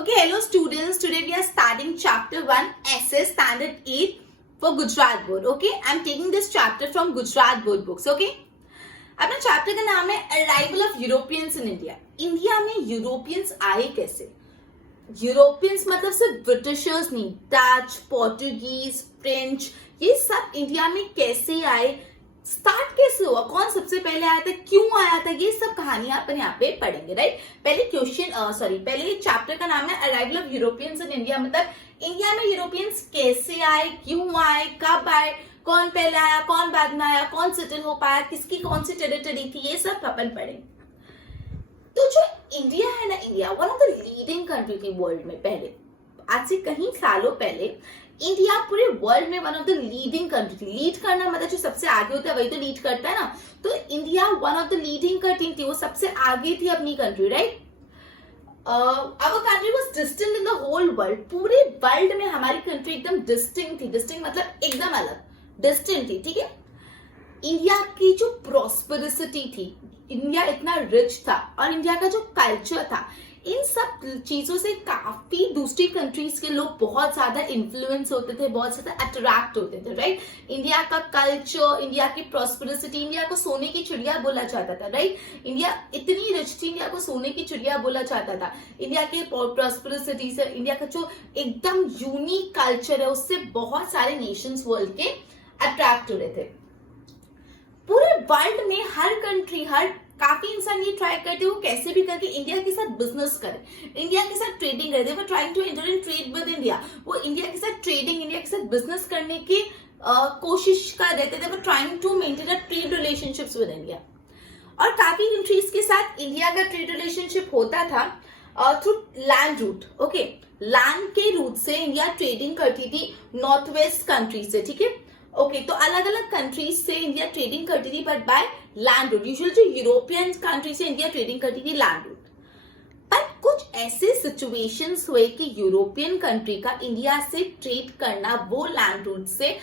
Okay, hello students. Today we are starting chapter 1 essay standard 8 for Gujarat board. Okay, I'm taking this chapter from Gujarat board books. Okay, अपना chapter का नाम है arrival of Europeans in India. India में Europeans आए कैसे? Europeans मतलब सिर्फ Britishers नहीं, डच, पोर्टुगीज, फ्रेंच, ये सब इंडिया में कैसे आए, स्टार्ट कैसे हुआ, कौन सबसे पहले आया था, क्यों आया था, ये सब कहानियां अपन यहाँ पे पढ़ेंगे. राइट, पहले चैप्टर का नाम है arrival of Europeans in India. मतलब इंडिया में यूरोपियंस कैसे आए, क्यों आए, कब आए, कौन पहले आया, कौन बाद में आया, कौन सेटल हो पाया, किसकी कौन सी टेरिटरी थी, ये सब अपन पढ़ेंगे. तो जो इंडिया है ना, India one of the leading country थी वर्ल्ड में. पहले आज से कहीं सालों पहले इंडिया पूरे वर्ल्ड में one of the leading country थी. लीड करना मतलब जो सबसे आगे होता है वही तो लीड करता है ना. तो India one of the leading country थी, वो सबसे आगे थी अपनी country. Right, our country was distinct in the whole world. पूरे वर्ल्ड में हमारी कंट्री एकदम डिस्टिंक्ट थी. डिस्टिंक्ट मतलब एकदम अलग, डिस्टिंक्ट थी. ठीक है, इंडिया की जो प्रॉस्पेरिसिटी थी, इंडिया इतना रिच था, और इंडिया का जो कल्चर था, इन सब चीजों से काफी दूसरी कंट्रीज के लोग बहुत ज्यादा इन्फ्लुएंस होते थे, बहुत ज्यादा अट्रैक्ट होते थे. राइट, इंडिया का कल्चर, इंडिया की प्रॉस्पेरिसिटी, इंडिया को सोने की चिड़िया बोला जाता था. राइट, इंडिया इतनी रिच थी, इंडिया को सोने की चिड़िया बोला जाता था. इंडिया के प्रॉस्पेरिसिटी से, इंडिया का जो एकदम यूनिक कल्चर है, उससे बहुत सारे नेशंस वर्ल्ड के अट्रैक्ट हो रहे थे. पूरे वर्ल्ड में हर कंट्री, हर काफी इंसान ये ट्राई करते हो कैसे भी करके इंडिया के साथ बिजनेस करे, इंडिया के साथ ट्रेडिंग करे. वो trying to enter in trade with India. वो इंडिया के साथ ट्रेडिंग, इंडिया के साथ बिजनेस करने की कोशिश कर रहे थे. वो trying to maintain a trade relationships with India. और काफी कंट्रीज के साथ इंडिया का ट्रेड रिलेशनशिप होता था through land route. Okay, land के रूट से इंडिया ट्रेडिंग करती थी नॉर्थ वेस्ट कंट्री से. ठीक है, ओके, तो अलग अलग कंट्रीज से इंडिया ट्रेडिंग करती थी, but by land route. Usually जो यूरोपियन कंट्री से इंडिया ट्रेडिंग करती थी लैंड रूट. पर कुछ ऐसे सिचुएशंस हुए कि यूरोपियन कंट्री का इंडिया से ट्रेड करना वो लैंड रूट से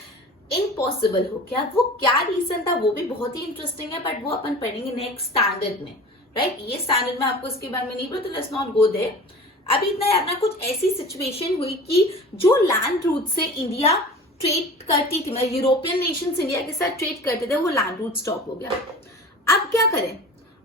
इम्पॉसिबल हो गया. वो क्या रीजन था वो भी बहुत ही इंटरेस्टिंग है, बट वो अपन पढ़ेंगे नेक्स्ट स्टैंडर्ड में. राइट, ये स्टैंडर्ड में आपको इसके बारे में नहीं पता, तो लेट्स नॉट गो देयर. अभी इतना याद रखना, कुछ ऐसी सिचुएशन हुई कि जो लैंड रूट से इंडिया ट्रेड करती थी, मतलब यूरोपियन नेशंस इंडिया के साथ ट्रेड करते थे, वो लैंड रूट स्टॉप हो गया. अब क्या करें?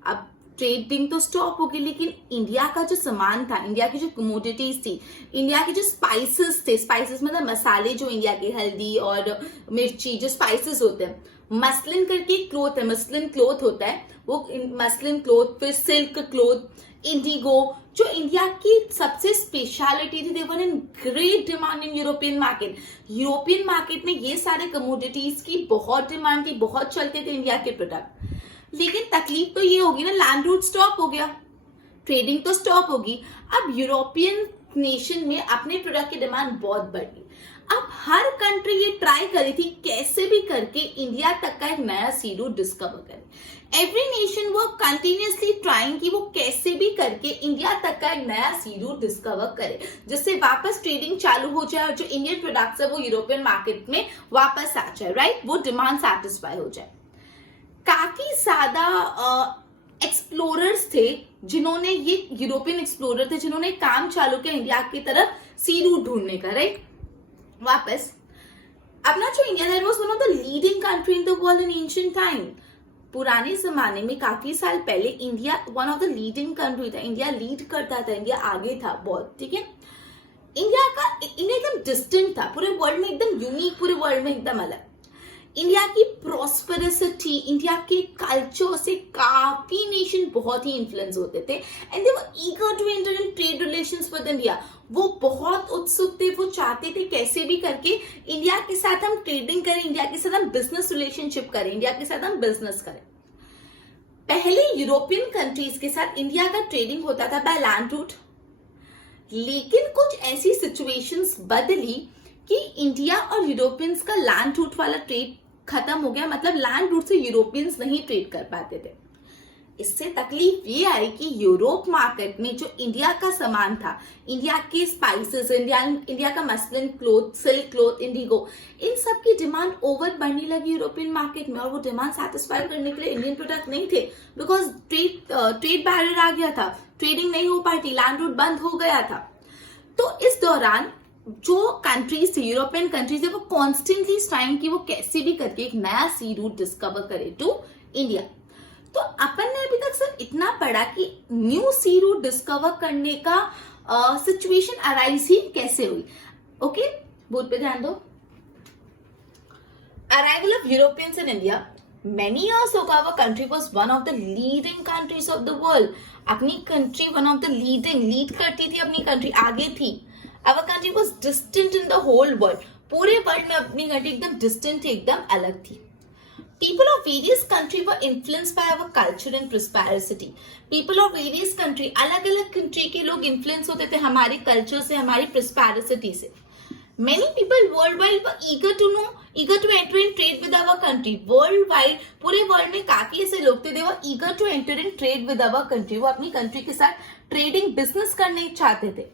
अब ट्रेडिंग तो स्टॉप हो गई, लेकिन इंडिया का जो सामान था, इंडिया की जो कमोडिटीज थी, इंडिया के जो स्पाइसेस थे, स्पाइसेस मतलब मसाले, जो इंडिया के हल्दी और मिर्ची, जो स्पाइसेस होते हैं. मसलिन करके क्लोथ है, मसलिन क्लोथ होता है, वो मसलिन क्लोथ, फिर सिल्क क्लोथ, इंडिगो, जो इंडिया की सबसे स्पेशलिटी थी. They were in great demand in European market. European market में ये सारे कमोडिटीज की बहुत डिमांड थी, बहुत चलते थे इंडिया के प्रोडक्ट. लेकिन तकलीफ तो ये होगी ना, लैंड रूट स्टॉप हो गया, ट्रेडिंग तो स्टॉप होगी. अब यूरोपियन नेशन में अपने प्रोडक्ट की डिमांड बहुत बढ़ गई. अब हर कंट्री ये ट्राई करी थी कैसे भी करके इंडिया तक का एक नया सी रूट डिस्कवर करे. एवरी नेशन वो कंटिन्यूअसली ट्राइंग कि वो कैसे भी करके इंडिया तक का एक नया सी रूट डिस्कवर करे, जिससे वापस ट्रेडिंग चालू हो जाए और जो इंडियन प्रोडक्ट्स है वो यूरोपियन मार्केट में वापस आ जाए. राइट, वो डिमांड सेटिस्फाई हो जाए. काफी ज्यादा एक्सप्लोरर्स थे जिन्होंने, ये यूरोपियन एक्सप्लोरर थे जिन्होंने काम चालू किया इंडिया की तरफ सी रूट ढूंढने का. राइट, वापस अपना जो इंडिया है was one of the leading country in the world in ancient time. पुराने जमाने में काफी साल पहले India one of the leading country था. इंडिया लीड करता था, इंडिया आगे था बहुत. ठीक है, इंडिया एकदम डिस्टिंक्ट था, पूरे वर्ल्ड में एकदम यूनिक, पूरे वर्ल्ड में एकदम अलग. इंडिया की प्रॉस्पेरिसिटी, इंडिया के कल्चर से काफी नेशन बहुत ही इन्फ्लुएंस होते थे, and they were eager to enter in trade relations with India. वो बहुत उत्सुक थे, वो चाहते थे कैसे भी करके इंडिया के साथ हम ट्रेडिंग करें, इंडिया के साथ हम बिजनेस रिलेशनशिप करें, इंडिया के साथ हम बिजनेस करें. पहले यूरोपियन कंट्रीज के साथ इंडिया का ट्रेडिंग होता था बाय लैंड रूट, लेकिन कुछ ऐसी सिचुएशंस बदली कि इंडिया और यूरोपियंस का लैंड रूट वाला ट्रेड खत्म हो गया. मतलब लैंड रूट से यूरोपियंस नहीं ट्रेड कर पाते थे. इससे तकलीफ ये आई कि यूरोप मार्केट में जो इंडिया का सामान था, इंडिया के स्पाइसेस, इंडिया का muslin cloth, silk cloth, indigo, इन सब की डिमांड ओवर बढ़ने लगी यूरोपियन मार्केट में. और वो डिमांड सेटिस्फाई करने के लिए इंडियन प्रोडक्ट नहीं थे, बिकॉज ट्रेड बैरियर आ गया था, ट्रेडिंग नहीं हो पाई थी, लैंड रूट बंद हो गया था. तो इस दौरान जो कंट्रीज थे, यूरोपियन कंट्रीज थे, वो कॉन्स्टेंटली ट्राइंग कि वो कैसे भी करके एक नया सी रूट डिस्कवर करे टू इंडिया। तो अपन ने अभी तक सिर्फ इतना पढ़ा कि न्यू सी रूट डिस्कवर करने का सिचुएशन अराइज ही कैसे हुई। ओके, बोर्ड पे ध्यान दो। Arrival of Europeans in India. Many years ago, our country was one of the leading countries of the world. अपनी country one of the lead करती थी, अपनी country आगे थी। Our country was distant in the whole world. पूरे world में अपनी country एकदम distant थी, एकदम अलग थी। People of various country were influenced by our culture and prosperity. People of various country, अलग अलग country के लोग influence होते थे हमारे culture से, हमारी prosperity से। Many people worldwide were eager to enter in trade with our country. Worldwide, पूरे वर्ल्ड में काफी ऐसे लोग थे, they were eager to enter in trade with our country. वो अपनी country के साथ trading business करने चाहते थे।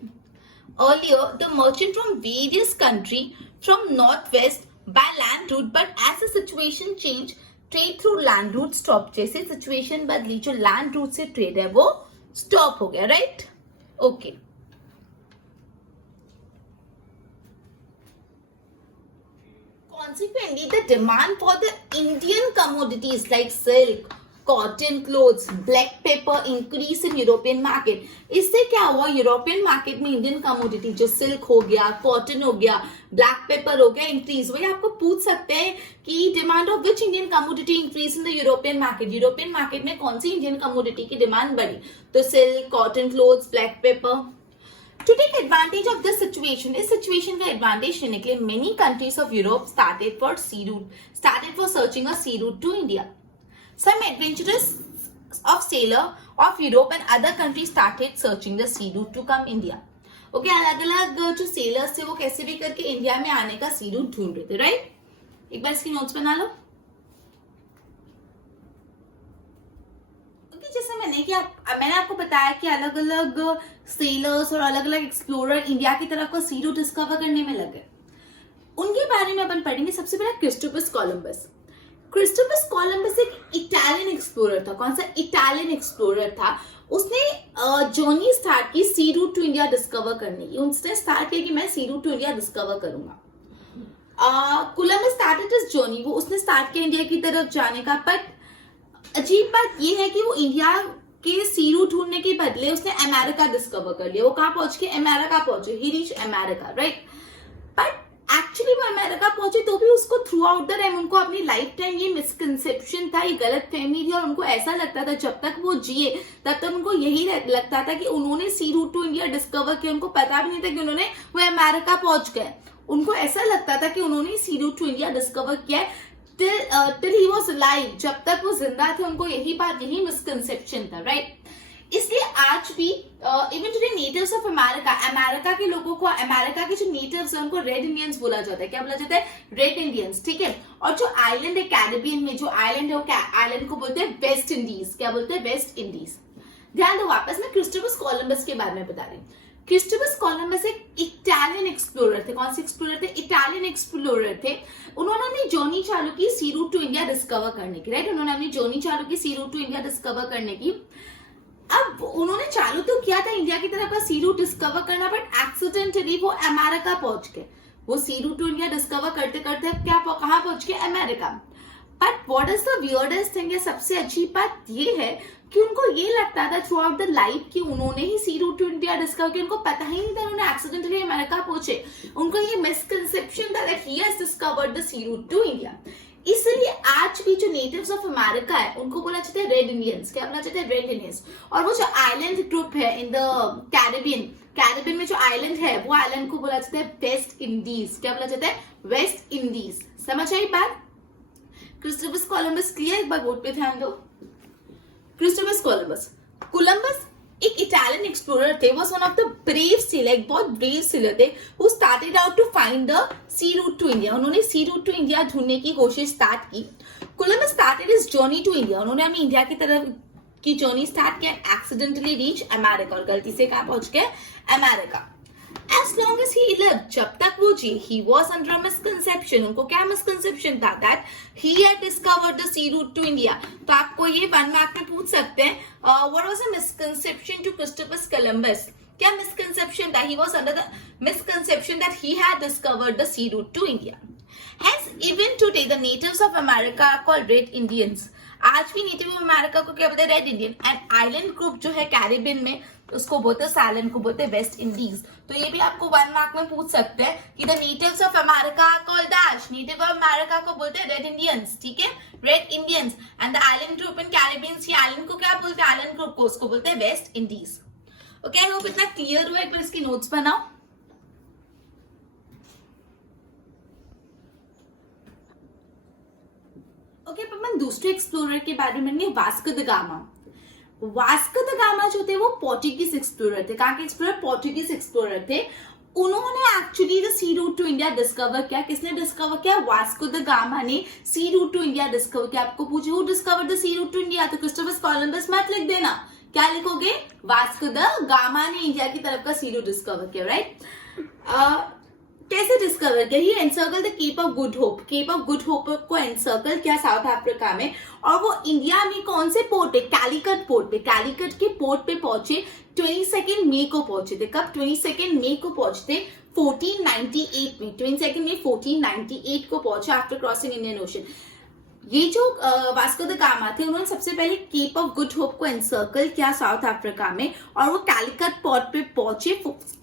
Earlier, the merchant from various country from northwest by land route, but as the situation changed, trade through land route stop. जैसे situation बदली, जो land route से trade है वो stop हो गया, right? Okay. Consequently, the demand for the Indian commodities like silk, cotton clothes, black pepper increase in European market. इससे क्या हुआ, यूरोपियन मार्केट में इंडियन कमोडिटी जो सिल्क हो गया, कॉटन हो गया, ब्लैक पेपर हो गया, इंक्रीज। वही आपको पूछ सकते हैं कि demand of which Indian commodity increase in the European market. European market में कौन सी इंडियन कमोडिटी की डिमांड बढ़ी? तो silk, cotton clothes, black pepper. To take advantage of this situation, इस situation का advantage लेने के लिए many countries of Europe started for searching a sea route to India. Some adventurous of sailor of Europe and other countries started searching the sea route to come India. Okay, अलग-अलग जो sailors थे वो कैसे भी करके India में आने का sea route ढूंढ रहे थे, right? एक बार इसकी notes बना लो। जैसे मैंने आपको बताया कि अलग अलग सेलर्स और अलग अलग एक्सप्लोरर इंडिया की तरफ को सी रूट डिस्कवर करने में लगे। उनके बारे में अपन पढ़ेंगे। सबसे पहला क्रिस्टोफर कोलंबस। क्रिस्टोफर कोलंबस एक इटालियन एक्सप्लोरर था। कौन सा इटालियन एक्सप्लोरर था? उसने जर्नी स्टार्ट की सी रूट टू इंडिया डिस्कवर करने की। उसने स्टार्ट किया कि मैं सी रूट टू इंडिया डिस्कवर करूंगा। कोलंबस स्टार्टेड हिज जर्नी, वो उसने स्टार्ट किया इंडिया की तरफ जाने का। बट अजीब बात ये है कि वो इंडिया के सी रूट ढूंढने के बदले उसने अमेरिका डिस्कवर कर लिया। वो कहाँ पहुंच के? अमेरिका पहुंचे। He reach America, right? But actually वो अमेरिका पहुंचे तो भी उसको थ्रू आउट द टाइम, उनको अपनी लाइफ टाइम ये मिसकंसेप्शन था, ये गलत फहमी थी, और उनको ऐसा लगता था जब तक वो जिए तब तक उनको यही लगता था कि उन्होंने sea route to India discover किया। उनको पता भी नहीं था कि उन्होंने वो अमेरिका पहुंच गए। उनको ऐसा लगता था कि उन्होंने sea route to India discover किया है till he was alive, जब तक वो जिंदा थे उनको यही मिसकंसेप्शन था, राइट? इसलिए आज भी even today natives of America के लोगों को, अमेरिका के जो नेटिव्स हैं उनको रेड इंडियंस बोला जाता है। क्या बोला जाता है? रेड इंडियंस, ठीक है। और जो आइलैंड है कैरिबियन में, जो आइलैंड है वो आइलैंड को बोलते हैं वेस्ट इंडीज। क्या बोलते हैं? West Indies. ध्यान दो, वापस मैं क्रिस्टोफर कोलंबस के बारे में बता रही हूँ। क्रिस्टोफर कोलंबस एक इटालियन एक्सप्लोरर थे। कौन से एक्सप्लोरर थे? इटालियन एक्सप्लोरर थे। उन्होंने अपनी जर्नी चालू की सी रूट टू इंडिया डिस्कवर करने की, राइट? उन्होंने अपनी जर्नी चालू की सी रूट टू इंडिया डिस्कवर करने की। अब उन्होंने चालू तो किया था इंडिया की तरफ का सी रूट डिस्कवर करना, बट एक्सीडेंटली वो अमेरिका पहुंच गए। वो सी रूट टू इंडिया डिस्कवर करते करते कहाँ पहुंच गए? America. But what is the weirdest thing? सबसे अच्छी बात ये है कि उनको ये लगता था थ्रू आउट द लाइफ कि उन्होंने ही सी रूट टू इंडिया डिस्कवर किया। उनको पता ही नहीं था उन्होंने एक्सीडेंटली अमेरिका पहुंचे। उनको ये मिसकंसेप्शन था that he has discovered the sea route to India. इसलिए आज भी जो नेटिव्स ऑफ अमेरिका है उनको बोला जाता है रेड इंडियंस। क्या बोला जाता है? Red Indians. और वो जो आइलैंड ग्रुप है इन द कैरिबियन में जो आइलैंड है वो आइलैंड को बोला जाता है वेस्ट इंडीज। क्या बोला जाता है? West Indies. समझ आई बात? Christopher Columbus clear? एक बार बोर्ड पे ध्यान दो। क्रिस्टोफर कोलंबस एक इटालियन एक्सप्लोरर थे। Was one of the brave sailor, एक बहुत ब्रेव सेलर थे who started out to find the sea route to India. उन्होंने सी रूट टू इंडिया ढूंढने की कोशिश स्टार्ट की। Columbus started his journey to India. उन्होंने अपनी इंडिया की तरफ की जर्नी स्टार्ट किया, एक्सीडेंटली रीच अमेरिका, और गलती से कहां पहुंच गए? America. As long as he lived, जब तक वो जी, he was under a misconception. उनको क्या misconception था? That he had discovered the sea route to India. तो आपको ये 1 मार्क में पूछ सकते हैं, what was a misconception to Christopher Columbus? क्या misconception था? He was under the misconception that he had discovered the sea route to India. Hence, even today, the natives of America are called Red Indians. आज भी native of America को क्या बोलते हैं? Red Indian. And island group जो है Caribbean में, उसको बोलते हैं साइलैंड को बोलते हैं वेस्ट इंडीज. तो ये भी आपको 1 मार्क में पूछ सकते हैं कि the natives of America are called dash. Native of America को बोलते हैं रेड इंडियंस. ठीक है, red Indians. And the island group in Caribbean sea island को क्या बोलते हैं? आइलैंड ग्रुप को उसको बोलते हैं West Indies. Okay, I hope इतना क्लियर हुआ. एक बार इसकी नोट्स बनाओ. ओके, पर मैं दूसरे एक्सप्लोरर के बारे में नहीं, Vasco da Gama. Vasco da gamma जो थे वो पोर्टुगीज एक्सप्लोरर थे. कहाँ के एक्सप्लोरर? पोर्टुगीज एक्सप्लोरर थे. उन्होंने actually the sea route to India discover किया. किसने डिस्कवर किया? वास्को द गामा ने sea route to India discover किया. आपको पूछे who discover the sea route to India, तो क्रिस्टोफर कोलंबस मत लिख देना. क्या लिखोगे? वास्को द गामा ने इंडिया की तरफ का सी रूट डिस्कवर किया. राइट? कैसे डिस्कवर किया? He encircle the Cape of Good Hope. Cape of Good Hope को एनसर्कल किया साउथ अफ्रीका में. और वो इंडिया में कौन से पोर्ट पे? कैलिकट पोर्ट पे. कैलिकट के पोर्ट पे पहुंचे 22 मई को पहुंचे थे. कब? 22 मई को पहुंचते 1498 में. 22 मई 1498 को पहुंचे आफ्टर क्रॉसिंग इंडियन ओशन. ये जो वास्को द गामा थे, उन्होंने सबसे पहले केप ऑफ गुड होप को एनसर्कल किया साउथ अफ्रीका में. और वो कैलिकट पोर्ट पे पहुंचे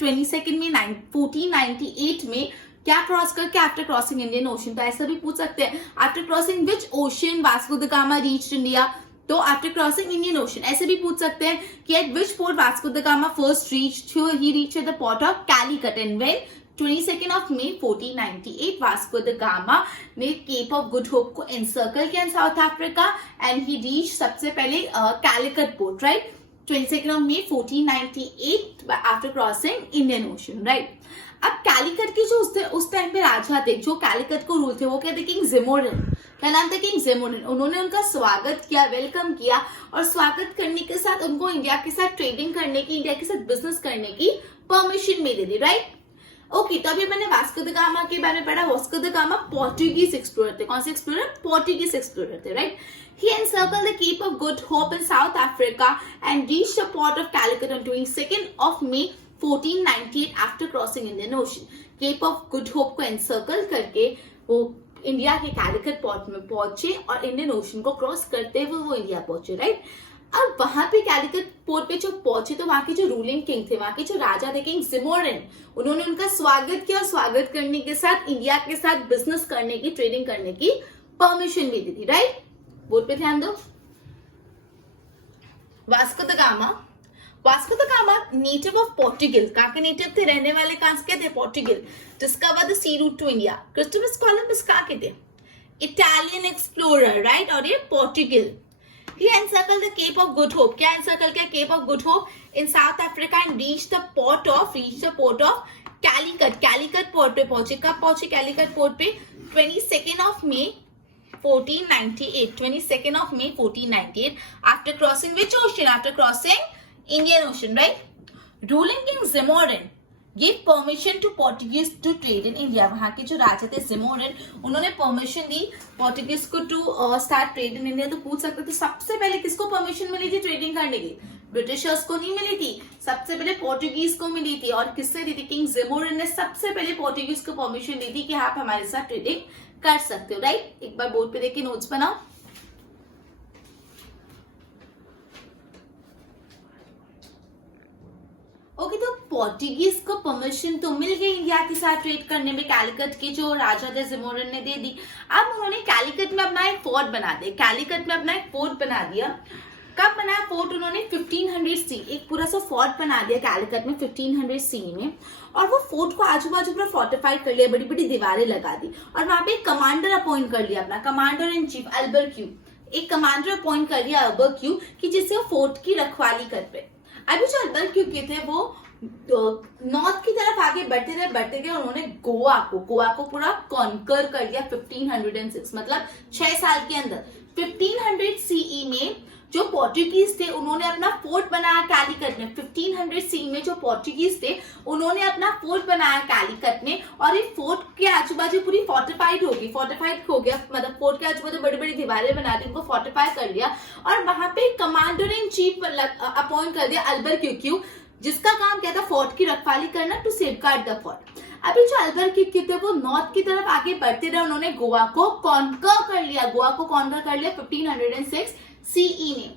22 मई 1498 में. क्या क्रॉस करके? After crossing Indian ocean. तो ऐसा भी पूछ सकते हैं, after crossing which ocean Vasco da Gama reached India? तो आफ्टर क्रॉसिंग इंडियन ओशन. ऐसे भी पूछ सकते हैं कि at which port Vasco da Gama first reached? He reached at the port of Calicut. And when 22 May 1498 Vasco da Gama ने Cape of Good Hope को encircle किया in South Africa. And he reach सबसे पहले Calicut port. Right? 22 May 1498 after crossing Indian ocean. Right? अब कैलिकट के जो उस time पे राजा थे, जो कैलिकट को रूल थे, वो क्या थे? किंग ज़िमोरिन. क्या नाम था? किंग ज़िमोरिन. उन्होंने उनका स्वागत किया, वेलकम किया. और स्वागत करने के साथ उनको इंडिया के साथ ट्रेडिंग करने की, इंडिया के साथ बिजनेस करने की परमिशन भी दे दी. राइट? ओके, तो अभी मैंने वास्को द गामा के बारे में पढ़ा. Vasco da gamma Portuguese explorer थे. कौन से एक्सप्लोरर? पोर्टुगीज एक्सप्लोरर थे. Right? He encircled the Cape of Good Hope in South Africa and reached the port of Calicut on 22 May 1498 after crossing Indian Ocean. Cape of Good Hope को encircle करके वो India के Calicut port में पहुंचे और Indian ocean को cross करते हुए वो इंडिया पहुंचे. राइट? अब वहां पे कैलिकट पोर्ट पे जो पहुंचे तो वहां के जो रूलिंग किंग थे, वहां के जो राजा थे, किंग ज़िमोरिन, उन्होंने उनका स्वागत किया. और स्वागत करने के साथ इंडिया के साथ बिजनेस करने की, ट्रेडिंग करने की परमिशन भी दी थी. राइट? बोर्ड पे ध्यान दो. Vasco da Gama. Vasco da Gama native of Portugal. कहाँ के नेटिव थे? रहने वाले कहाँ के थे? Portugal. Discover the sea route to India. Christopher Columbus कहाँ के थे? Italian explorer. राइट? और ये Portugal. He encircled the Cape of Good Hope. क्या encircle किया? Cape of Good Hope in South Africa and reached the port of Calicut. Calicut port पे पहुंचे. कब पहुंचे कैलिकट पोर्ट पे? 22 May 1498. 22 May 1498 after crossing which ocean? After crossing Indian Ocean. Right? Ruling King ज़िमोरिन gave permission to Portuguese to trade in India. वहाँ के जो राजा थे ज़िमोरिन, उन्होंने परमिशन दी पोर्टुगीज को to start trade in India. तो पूछ सकते थे सबसे पहले किसको परमिशन मिली थी ट्रेडिंग करने की? ब्रिटिशर्स को नहीं मिली थी, सबसे पहले पोर्टुगीज को मिली थी. और किससे दी थी? किंग ज़िमोरिन ने सबसे पहले पोर्टुगीज को परमिशन दी थी कि आप हमारे साथ ट्रेडिंग कर सकते हो. राइट? एक बार बोर्ड पे देखिए, नोट्स बनाओ. ओके, तो पोर्टुगीज को परमिशन तो मिल गई इंडिया के साथ ट्रेड करने में. कैलिकट के जो राजा थे ज़िमोरिन ने दे दी. अब उन्होंने कैलिकट में अपना एक फोर्ट बना दिया. कैलिकट में अपना एक फोर्ट बना दिया. कब बनाया फोर्ट उन्होंने? 1500 सी. एक पूरा सा फोर्ट बना दिया कैलिकट में 1500 सी में. और वो फोर्ट को आजू बाजू पूरा फोर्टिफाइड कर लिया, बड़ी बड़ी दीवारें लगा दी. और वहां पे एक कमांडर अपॉइंट कर लिया, अपना कमांडर इन चीफ अल्बर्क्यू. एक कमांडर अपॉइंट कर लिया अल्बर्क्यू कि जिससे वो फोर्ट की रखवाली कर पाए. अभी जो अल्बर्क्यू के थे वो नॉर्थ की तरफ आगे बढ़ते गए. उन्होंने गोवा को पूरा कॉन्कर कर लिया 1506. मतलब 6 साल के अंदर 1500 सीई में जो पोर्टुगीज थे उन्होंने अपना फोर्ट बनाया कैलिकट में. 1500 सी में जो पोर्टुगीज थे उन्होंने अपना फोर्ट बनाया कैलिकट में. और ये फोर्ट के आजू बाजू पूरी फोर्टिफाइड हो गया. मतलब फोर्ट के आजू बाजू बड़ी बड़ी दीवारें बना दी, उनको फोर्टिफाई कर लिया. और वहां पे कमांडर इन चीफ अपॉइंट कर दिया अल्बर्क्यू, जिसका काम क्या था, फोर्ट की रखवाली करना, टू सेफगार्ड द फोर्ट। अभी जो अल्बर क्यूक्यू थे वो नॉर्थ की तरफ आगे बढ़ते रहे, उन्होंने गोवा को कॉन्कर कर लिया, 1506 सीई में।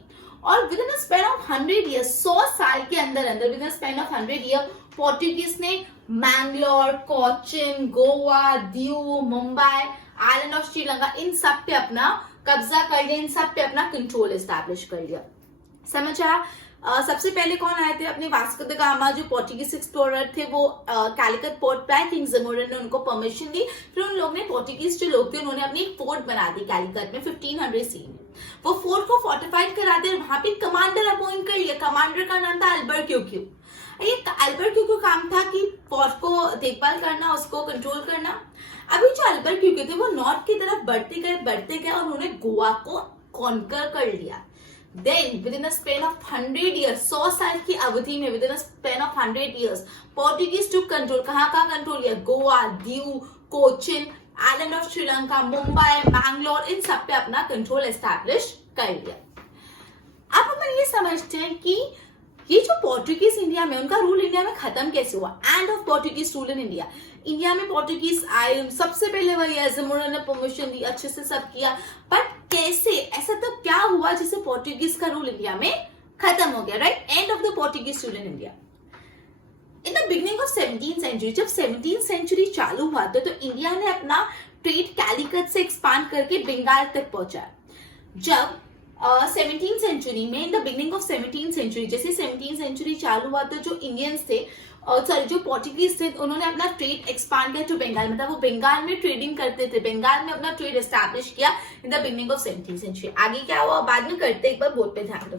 और with in span of 100 years, 100 साल के अंदर अंदर, with in span of 100 year, Portuguese ने मैंगलोर, कोचिन, गोवा, दीव, मुंबई, आइलैंड ऑफ श्रीलंका, इन सब पे अपना कब्जा कर लिया, इन सब पे अपना कंट्रोल एस्टैब्लिश कर लिया। समझ आया? सबसे पहले कौन आए थे? अपने वास्को द गामा जो पोर्टुगीज एक्सप्लोरर थे, वो कैलिकट पोर्ट पे आए, किंग जमोरिन ने उनको परमिशन दी। फिर उन लोग ने, पोर्टुगीज जो लोग थे, उन्होंने अपनी एक फोर्ट बना दी कैलिकट में 1500 सी में। वो फोर्ट को फोर्टिफाइड करा दे, वहां पे कमांडर अपॉइंट कर लिया। कमांडर का नाम था अल्बर क्यूक्यू। ये अल्बर क्यूक्यू काम था कि फोर्ट को देखभाल करना, उसको कंट्रोल करना। अभी जो अल्बर क्यूक्यू थे वो नॉर्थ की तरफ बढ़ते गए और उन्होंने गोवा को कॉन्कर कर लिया। Then within a span of 100 years, 100 साल की अवधि में, within a span of 100 years, Portuguese took control। कहाँ कंट्रोल लिया? गोवा, दीव, कोचिन, आइलैंड ऑफ श्रीलंका, मुंबई, मैंगलोर, इन सब पे अपना कंट्रोल एस्टैब्लिश कर लिया। अब हम ये समझते हैं कि ये जो पोर्टुगीज इंडिया में, उनका रूल इंडिया में खत्म कैसे हुआ? End of Portuguese rule in India. India में पोर्टुगीज आए, सबसे पहले वही जमोरिन ने परमिशन दी, अच्छे से सब किया, बट कैसे, ऐसा तो क्या हुआ जिससे पोर्टुगीज का रूल इंडिया में खत्म हो गया? Right, end of the Portuguese rule in India. In the beginning of 17th century, जब 17th सेंचुरी चालू हुआ तो इंडिया ने अपना ट्रेड कैलिकट से एक्सपांड करके बंगाल तक पहुंचा। जब 17th सेंचुरी में, in the beginning of 17th century, जैसे 17th सेंचुरी चालू हुआ तो जो इंडियंस थे, जो पोर्टुगीज थे, उन्होंने अपना ट्रेड एक्सपांड किया टू बंगाल, मतलब वो बंगाल में ट्रेडिंग करते थे, बंगाल में अपना ट्रेड एस्टैब्लिश किया in the beginning of 17th century. आगे क्या हुआ बाद में करते, एक बार बोर्ड पे ध्यान दो।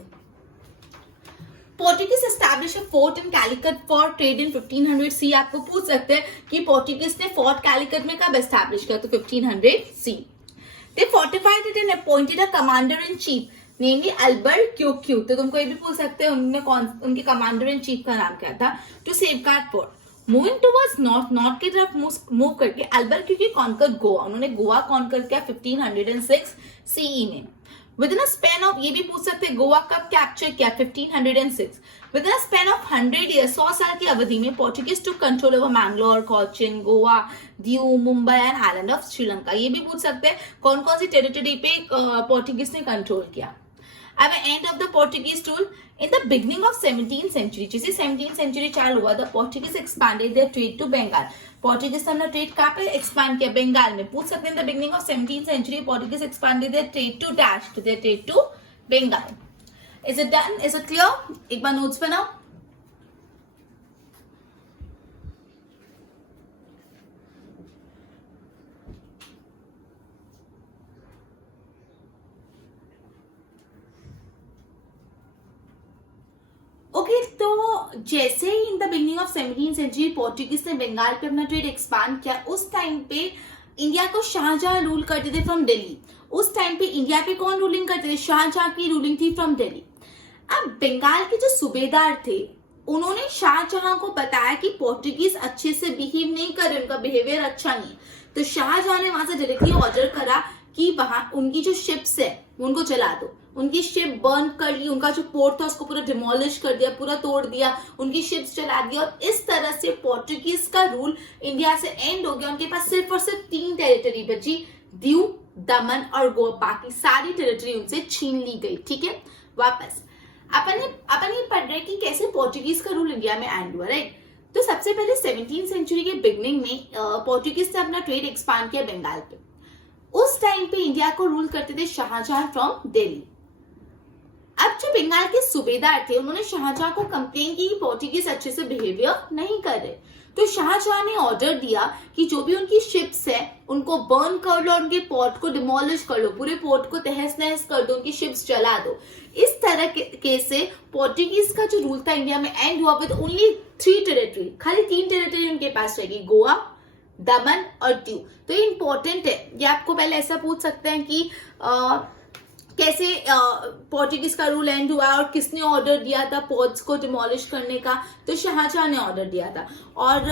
Portuguese establish a fort in Calicut for trade in 1500 सी। आपको पूछ सकते हैं कि पोर्टुगीज ने फोर्ट कैलिकट में कब एस्टैब्लिश किया? तो 1500 सी। They fortified it and appointed a commander in chief, namely Albert QQ. तो तुमको ये भी पूछ सकते हैं उनके कमांडर इन चीफ का नाम क्या था? To safeguard port. Moving towards north, north की तरफ मूव करके अल्बर क्यूक्यू कॉन्कर गोवा, उन्होंने गोवा कॉन्कर किया 1506 सीई में। विद इन स्पेन ऑफ, ये भी पूछ सकते हैं गोवा कब कैप्चर किया? 1506। Within span of 100 years, 100 साल की अवधि में Portuguese to control over Mangalore, Cochin, Goa, Diu, Mumbai and island of Sri Lanka. ये भी पूछ सकते हैं कौन कौन सी टेरिटरी पे पोर्टुगीज ने कंट्रोल किया। At the end of the Portuguese rule, in the beginning of 17th century, जैसे 17th century चालू हुआ, the Portuguese expanded their trade to Bengal. Portuguese ने अपना ट्रेड कहाँ पे एक्सपांड किया? बंगाल में। पूछ सकते हैं the beginning of 17th century, Portuguese expanded their trade to dash, to their trade to Bengal. Is it done? Is it clear? एक बार नोट्स बनाओ। तो जैसे ही in the beginning of 17th century Portuguese ने बंगाल पे अपना ट्रेड एक्सपांड किया, उस टाइम पे इंडिया को शाहजहां रूल करते थे फ्रॉम दिल्ली। उस टाइम पे इंडिया पे कौन रूलिंग करते थे? शाहजहां की रूलिंग थी फ्रॉम दिल्ली। अब बंगाल के जो सूबेदार थे, उन्होंने शाहजहां को बताया कि पोर्टुगीज अच्छे से बिहेव नहीं कर रहे, उनका बिहेवियर अच्छा नहीं। तो शाहजहां ने वहां से डायरेक्टली ऑर्डर करा कि वहां उनकी जो शिप्स है उनको जला दो। उनकी शिप बर्न कर ली, उनका जो पोर्ट था उसको पूरा डिमोलिश कर दिया, पूरा तोड़ दिया, उनकी शिप्स जला दी। और इस तरह से पोर्टुगीज का रूल इंडिया से एंड हो गया। उनके पास सिर्फ और सिर्फ 3 टेरिटरी बची, दीव, दमन और गोवा। बाकी सारी टेरिटरी उनसे छीन ली गई। ठीक है, वापस अपन ये पढ़ रहे कि कैसे पोर्टुगीज का रूल इंडिया में एंड हुआ। राइट, तो सबसे पहले 17th सेंचुरी के बिगनिंग में पोर्टुगीज ने अपना ट्रेड एक्सपांड किया बंगाल पे। उस टाइम पे इंडिया को रूल करते थे शाहजहां फ्रॉम दिल्ली। अब जो बंगाल के सूबेदार थे, उन्होंने शाहजहां को कंप्लेन की पोर्टुगीज अच्छे से बिहेवियर नहीं कर रहे। तो शाहजहां ने ऑर्डर दिया कि जो भी उनकी शिप्स है उनको बर्न कर लो, उनके पोर्ट को डिमोलिश कर लो, पूरे पोर्ट को तहस नहस कर दो, उनकी शिप्स जला दो। इस तरह के से पोर्टुगीज का जो रूल था इंडिया में एंड हुआ विद ओनली 3 टेरिटरी। खाली 3 टेरिटरी उनके पास रहेगी, गोवा, दमन और दीव। तो ये इंपॉर्टेंट है, ये आपको पहले ऐसा पूछ सकते हैं कि कैसे पोर्टुगीज का रूल एंड हुआ और किसने ऑर्डर दिया था पोर्ट्स को डिमोलिश करने का? तो शाहजहां ने ऑर्डर दिया था। और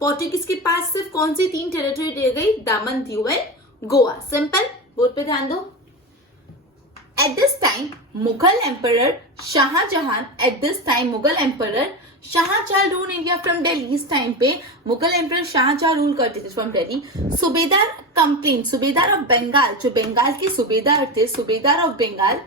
पोर्टुगीज के पास सिर्फ कौन सी 3 टेरिटरी रह गई? Daman, Diu and Goa. Simple, board पे ध्यान दो। At this time Mughal emperor Shahjahan Shahjahan rule India from Delhi. इस टाइम पे मुगल एम्परर शाहजहां रूल करते थे फ्रॉम दिल्ली। सूबेदार कंप्लेन, सूबेदार ऑफ बंगाल, जो बंगाल के सूबेदार थे, सूबेदार of Bengal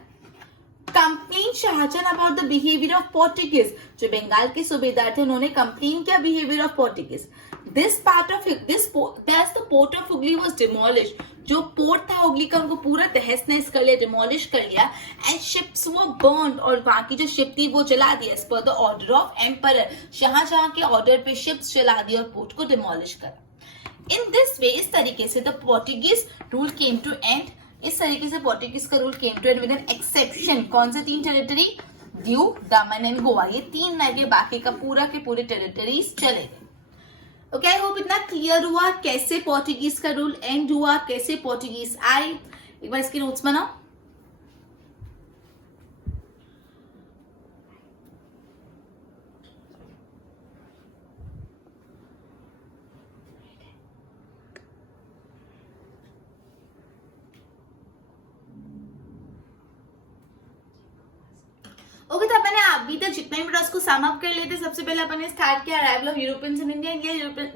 complain Shahjahan about the behaviour of Portuguese. जो बंगाल के सूबेदार थे उन्होंने कंप्लेन किया behaviour of Portuguese. This part of this the port of Hooghly was demolished. जो पोर्ट था हुगली का उनको पूरा तहस नहस कर लिया, डिमोलिश कर लिया। एंड शिप्स वर बर्न्ड, और वहां की जो शिप थी वो जला दी as per the order of emperor. Shahjahan के ऑर्डर पे शिप्स जला दी और पोर्ट को डिमोलिश करा। इन दिस वे, इस तरीके से the Portuguese rule came to end. इस तरीके से पोर्टुगीज का rule came to end with an exception. कौन से 3 territory? Diu, Daman and Goa. ये 3 लगे, बाकी का पूरा के पूरे टेरिटरीज चले गए। ओके, आई होप इतना क्लियर हुआ कैसे पोर्टुगीज का रूल एंड हुआ, कैसे पोर्टुगीज आए। एक बार इसके नोट्स बनाओ। ओके, तो अपने अभी तक जितने भी उसको सम अप कर लेते। सबसे पहले अपन ने स्टार्ट किया arrival of Europeans in India.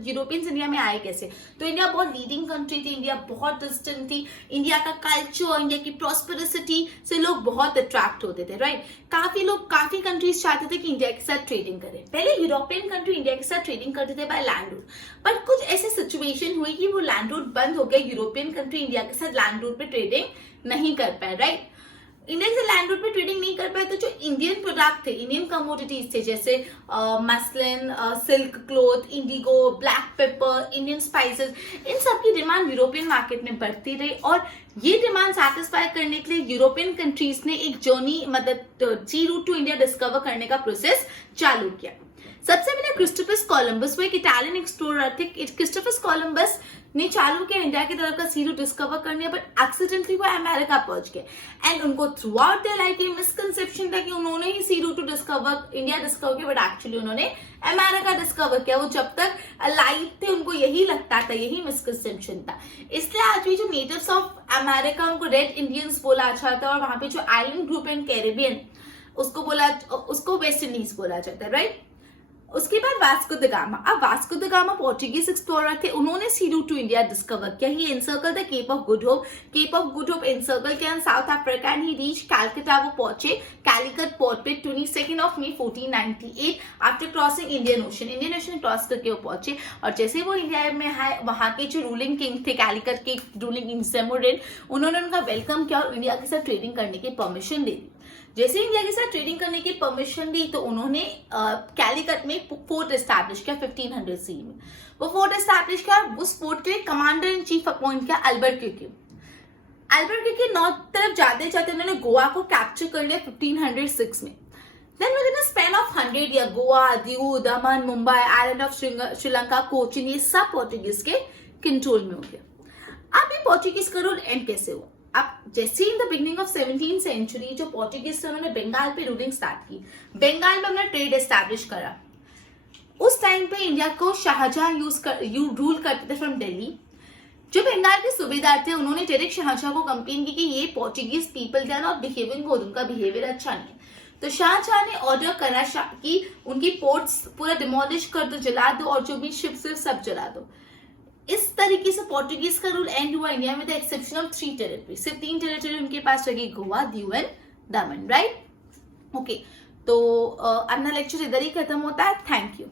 Europeans India में आए कैसे? तो इंडिया बहुत लीडिंग कंट्री थी, इंडिया बहुत डिस्टेंट थी। इंडिया का कल्चर, इंडिया की प्रॉस्पेरिसिटी से लोग बहुत अट्रैक्ट होते थे, राइट। काफी लोग, काफी कंट्रीज चाहते थे कि इंडिया के साथ ट्रेडिंग करें। पहले यूरोपियन कंट्री इंडिया के साथ ट्रेडिंग करते थे बाय लैंड रूट, बट कुछ ऐसे सिचुएशन हुई कि वो लैंड रूट बंद हो गया। यूरोपियन कंट्री इंडिया के साथ लैंड रूट पे ट्रेडिंग नहीं कर पाए, राइट। इंडिया से लैंड रूट पे ट्रेडिंग नहीं कर पाए तो जो इंडियन प्रोडक्ट थे, इंडियन कमोडिटीज थे, जैसे muslin, silk cloth, indigo, black pepper, Indian spices, इन सब की डिमांड यूरोपियन मार्केट में बढ़ती रही। और ये डिमांड सेटिस्फाई करने के लिए यूरोपियन कंट्रीज ने एक जर्नी, मतलब सी रूट टू इंडिया डिस्कवर करने का प्रोसेस चालू किया। सबसे पहले क्रिस्टोफर कोलंबस, वो एक इटालियन एक्सप्लोरर थे। क्रिस्टोफर कोलंबस ने चालू किया इंडिया की तरफ का सी रूट डिस्कवर करने, बट एक्सीडेंटली वो अमेरिका पहुंच गए। एंड उनको थ्रू आउट देयर लाइफ ये मिसकंसेप्शन था कि उन्होंने ही सी रूट डिस्कवर, इंडिया डिस्कवर किया, बट एक्चुअली उन्होंने अमेरिका डिस्कवर किया। वो जब तक अलाइव थे उनको यही लगता था, यही मिसकंसेप्शन था। इसलिए आज भी जो नेटिव्स ऑफ अमेरिका, उनको रेड इंडियंस बोला जाता है, और वहां पे जो आइलैंड ग्रुप एंड कैरेबियन, उसको वेस्ट इंडीज बोला जाता है, राइट। उसके बाद वास्को द गामा। अब Vasco da Gama Portuguese explorer थे, उन्होंने sea route to India discover किया। He encircle the Cape of Good Hope. Cape of Good Hope encircle किया South Africa and he reach Calcutta. वो पहुंचे Calicut port पे 22 May 1498 after crossing Indian ocean. Indian ocean cross करके वो पहुंचे, और जैसे वो इंडिया में है, वहां के जो रूलिंग किंग थे, कैलिकट के रूलिंग किंग सेमोडेन, उन्होंने उनका वेलकम किया और इंडिया के साथ ट्रेडिंग करने की परमिशन दे दी। जैसे इंडिया के साथ ट्रेडिंग करने की परमिशन दी तो उन्होंने कैलिकट में फोर्ट एस्टैब्लिश किया 1500 सी में। वो फोर्ट एस्टैब्लिश किया, उस फोर्ट के कमांडर इन चीफ अपॉइंट किया अल्बर्ट क्यूकी। अल्बर्ट क्यूकी नॉर्थ तरफ जाते जाते उन्होंने गोवा को कैप्चर कर लिया 1506 में। Then within a span of 100 year, Goa, Diu, Daman, Mumbai, island of Sri Lanka, Cochin, ये सब पोर्टुगीज के कंट्रोल में हो गया। अब ये पोर्टुगीज का रूल एंड कैसे हुआ? अब जैसे in the beginning of 17th century जो पोर्टुगीज थे उन्होंने बंगाल पे रूलिंग स्टार्ट की, बंगाल में अपना ट्रेड एस्टैब्लिश करा। उस टाइम पे इंडिया को शाहजहां रूल करते थे फ्रॉम दिल्ली। जो बंगाल के सूबेदार थे उन्होंने डायरेक्ट शाहजहां को कंप्लेन की कि ये Portuguese people they are not behaving good, उनका बिहेवियर अच्छा नहीं है। तो शाहजहां ने ऑर्डर करा कि उनकी पोर्ट्स पूरा डिमोलिश कर दो, जला दो, और जो भी शिप्स सब जला दो। इस तरीके से पोर्टुगीज का रूल एंड हुआ इंडिया में, द एक्सेप्शन ऑफ 3 टेरिटरी। सिर्फ 3 टेरिटरी उनके पास रही, Goa, Diu and Daman, right. Okay, तो अपना लेक्चर इधर ही खत्म होता है। Thank you.